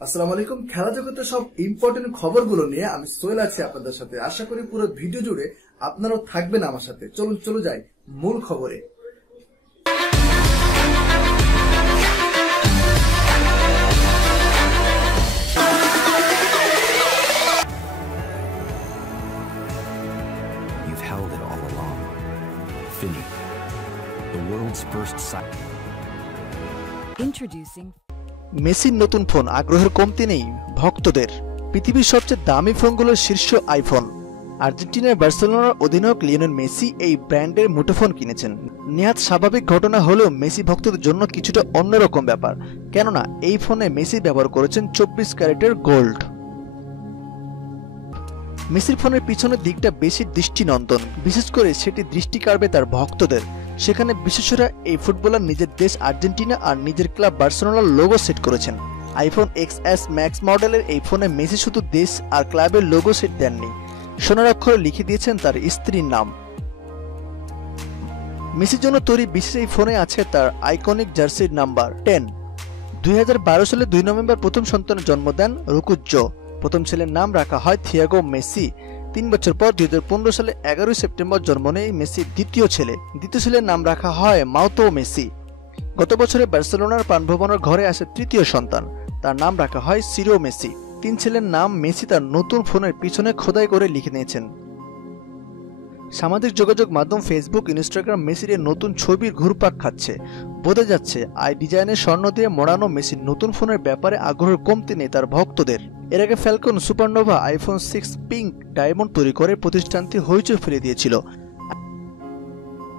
আসসালামু আলাইকুম। খেলা জগতের সব ইম্পর্টেন্ট খবরগুলো নিয়ে আমি সোহেল আছি আপনাদের সাথে। আশা করি পুরো ভিডিও জুড়ে আপনারাও থাকবেন আমার সাথে। চলুন চলে যাই মূল খবরে। You've held it all along. Fini, the world's first Introducing মেসির নতুন ফোন, আগ্রহের কমতি নেই ভক্তদের। পৃথিবীর সবচেয়ে দামি ফোনগুলোর শীর্ষ আইফোন। আর্জেন্টিনার বার্সেলোনার অধিনায়ক লিওনেল মেসি এই ব্র্যান্ডের মুঠোফোন কিনেছেন। নেহাত স্বাভাবিক ঘটনা হলেও মেসি ভক্তদের জন্য কিছুটা অন্যরকম ব্যাপার, কেননা এই ফোনে মেসি ব্যবহার করেছেন 24 ক্যারেটের গোল্ড। মেসির ফোনের পিছনের দিকটা বেশি দৃষ্টিনন্দন, বিশেষ করে সেটি দৃষ্টি কাড়বে তার ভক্তদের। সেখানে বিশেষরা এই ফুটবলার নিজের দেশ আর্জেন্টিনা আর নিজের ক্লাব বার্সেলোনার লোগো সেট করেছেন। আইফোন XS ম্যাক্স মডেলের এই ফোনে মেসি শুধু দেশ আর ক্লাবের লোগো সেট দেননি, সোনার অক্ষরে লিখে দিয়েছেন তার স্ত্রীর নাম। মেসির জন্য তৈরি বিশেষ এই ফোনে আছে তার আইকনিক জার্সির নাম্বার 10। 2012 সালে 2 নভেম্বর প্রথম সন্তানের জন্ম দেন রুকুজ্জো। প্রথম ছেলের নাম রাখা হয় থিয়াগো মেসি। 3 বছর পর 2015 সালে 11 সেপ্টেম্বর জন্ম নেয় মেসির দ্বিতীয় ছেলের নাম রাখা হয় মাউতো মেসি। গত বছরে বার্সেলোনার প্রাণভবনের ঘরে আসে তৃতীয় সন্তান, তার নাম রাখা হয় সিরো মেসি। 3 ছেলের নাম মেসি তার নতুন ফোনের পিছনে খোদাই করে লিখে নিয়েছেন। সামাজিক যোগাযোগ মাধ্যম ফেসবুক, ইনস্টাগ্রাম মেসির নতুন ছবির ঘুরপাক খাচ্ছে। বোঝা যাচ্ছে আই ডিজাইনের স্বর্ণ দিয়ে মোড়ানো মেসির নতুন ফোনের ব্যাপারে আগ্রহের কমতি নেই তার ভক্তদের। এর আগে Falcon supernova iPhone 6 pink diamond তৈরি করে প্রতিষ্ঠানটি হইচই ফেলে দিয়েছিল।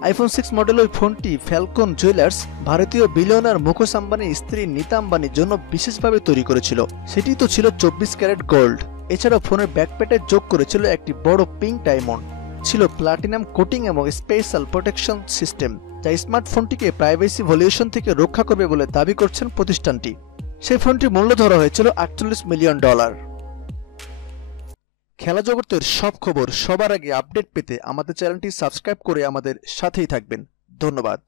আইফোন 6 মডেল ওই ফোনটি ফ্যালকন জুয়েলার্স ভারতীয় বিলিয়নার মুকেশ আম্বানির স্ত্রী নীতা আম্বানির জন্য বিশেষভাবে তৈরি করেছিল। সেটি তো ছিল 24 ক্যারেট গোল্ড। এছাড়াও ফোনের ব্যাকপ্যাটে যোগ করেছিল একটি বড় পিঙ্ক ডায়মন্ড, ছিল প্লাটিনাম কোটিং এবং স্পেশাল প্রোটেকশন সিস্টেম, যা স্মার্টফোনটিকে প্রাইভেসি ভ্যালুয়েশন থেকে রক্ষা করবে বলে দাবি করছেন প্রতিষ্ঠানটি। সেই ফোনটির মূল্য ধরা হয়েছিল $48 মিলিয়ন। খেলা জগতের সব খবর সবার আগে আপডেট পেতে আমাদের চ্যানেলটি সাবস্ক্রাইব করে আমাদের সাথেই থাকবেন। ধন্যবাদ।